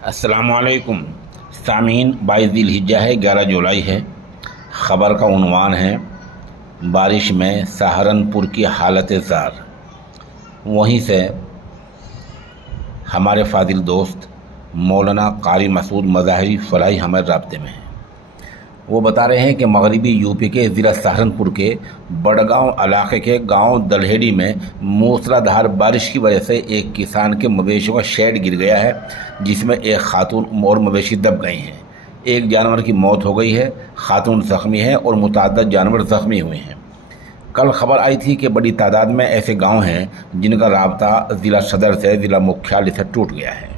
अस्सलामु अलैकुम सामीन। 22 ज़िलहिज्जा है, 11 जुलाई है। ख़बर का उन्वान है बारिश में सहारनपुर की हालत ज़ार। वहीं से हमारे फादिल दोस्त मौलाना कारी मसूद मज़ाहरी फ़लाही हमारे राब्ते में हैं। वो बता रहे हैं कि मगरबी यूपी के ज़िला सहारनपुर के बड़गांव इलाके के गांव दलहेड़ी में मूसलाधार बारिश की वजह से एक किसान के मवेशियों का शेड गिर गया है, जिसमें एक खातून और मवेशी दब गए हैं। एक जानवर की मौत हो गई है, खातून ज़ख्मी है और मुतअद्दिद जानवर ज़ख्मी हुए हैं। कल खबर आई थी कि बड़ी तादाद में ऐसे गाँव हैं जिनका राब्ता ज़िला सदर से ज़िला मुख्यालय से टूट गया है।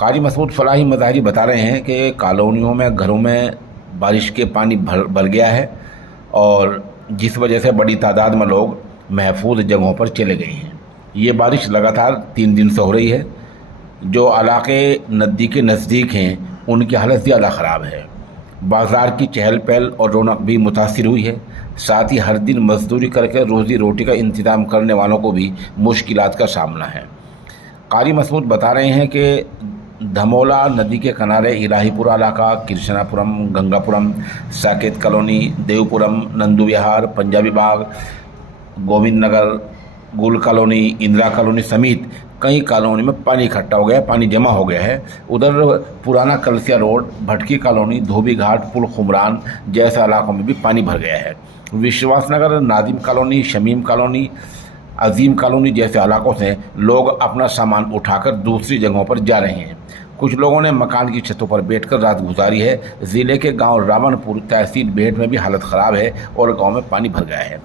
कारी मसूद फ़लाही मज़ाहरी बता रहे हैं कि कॉलोनियों में घरों में बारिश के पानी भर गया है और जिस वजह से बड़ी तादाद में लोग महफूज जगहों पर चले गए हैं। ये बारिश लगातार 3 दिन से हो रही है। जो इलाके नदी के नज़दीक हैं उनकी हालत ज़्यादा ख़राब है। बाज़ार की चहल पहल और रौनक भी मुतासिर हुई है। साथ ही हर दिन मजदूरी करके रोज़ी रोटी का इंतज़ाम करने वालों को भी मुश्किलात का सामना है। कारी मसूद बता रहे हैं कि धमोला नदी के किनारे इलाहीपुर इलाका, कृष्णापुरम, गंगापुरम, साकेत कॉलोनी, देवपुरम, नंदू विहार, पंजाबी बाग, गोविंद नगर, गुल कॉलोनी, इंदिरा कॉलोनी समेत कई कॉलोनी में पानी इकट्ठा हो गया है, पानी जमा हो गया है। उधर पुराना कलसिया रोड, भटकी कॉलोनी, धोबी घाट, पुल खुमरान जैसे इलाकों में भी पानी भर गया है। विश्वास नगर, नादिम कॉलोनी, शमीम कॉलोनी, अजीम कॉलोनी जैसे इलाकों से लोग अपना सामान उठाकर दूसरी जगहों पर जा रहे हैं। कुछ लोगों ने मकान की छतों पर बैठकर रात गुजारी है। ज़िले के गांव रावणपुर, तहसील बेट में भी हालत ख़राब है और गांव में पानी भर गया है।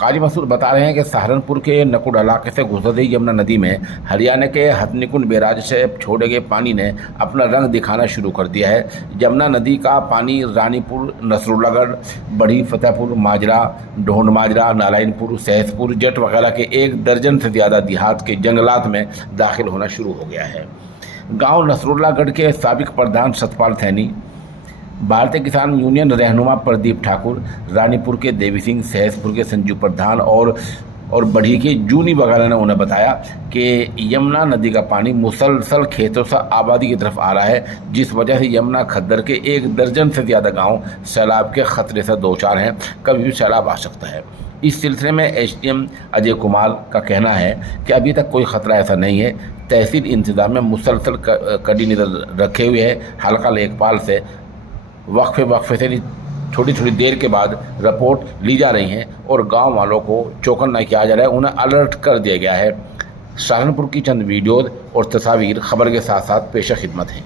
कारी मसूद बता रहे हैं कि सहारनपुर के नकुड़ इलाके से गुजर रही यमुना नदी में हरियाणा के हथनीकुंड बैराज से छोड़े गए पानी ने अपना रंग दिखाना शुरू कर दिया है। यमुना नदी का पानी रानीपुर, नसरुल्लागढ़, बड़ी फतेहपुर, माजरा, ढोंड माजरा, नारायणपुर, सहसपुर, जट वगैरह के 1 दर्जन से ज़्यादा देहात के जंगलात में दाखिल होना शुरू हो गया है। गाँव नसरुल्लागढ़ के साबिक प्रधान सतपाल सैनी, भारतीय किसान यूनियन रहनुमा प्रदीप ठाकुर, रानीपुर के देवी सिंह, सहसपुर के संजू प्रधान और बढ़ी के जूनी वगैरह ने उन्हें बताया कि यमुना नदी का पानी मुसलसल खेतों से आबादी की तरफ आ रहा है, जिस वजह से यमुना खद्दर के 1 दर्जन से ज़्यादा गांव सैलाब के ख़तरे से दो चार हैं। कभी भी सैलाब आ सकता है। इस सिलसिले में एसडीएम अजय कुमार का कहना है कि अभी तक कोई ख़तरा ऐसा नहीं है। तहसील इंतज़ाम में मुसलसल कड़ी नज़र रखे हुए है। हल्का लेखपाल से वक्फे से थोड़ी देर के बाद रिपोर्ट ली जा रही हैं और गांव वालों को चौकन्ना किया जा रहा है, उन्हें अलर्ट कर दिया गया है। सहारनपुर की चंद वीडियोज़ और तस्वीर खबर के साथ साथ पेश खिदमत हैं।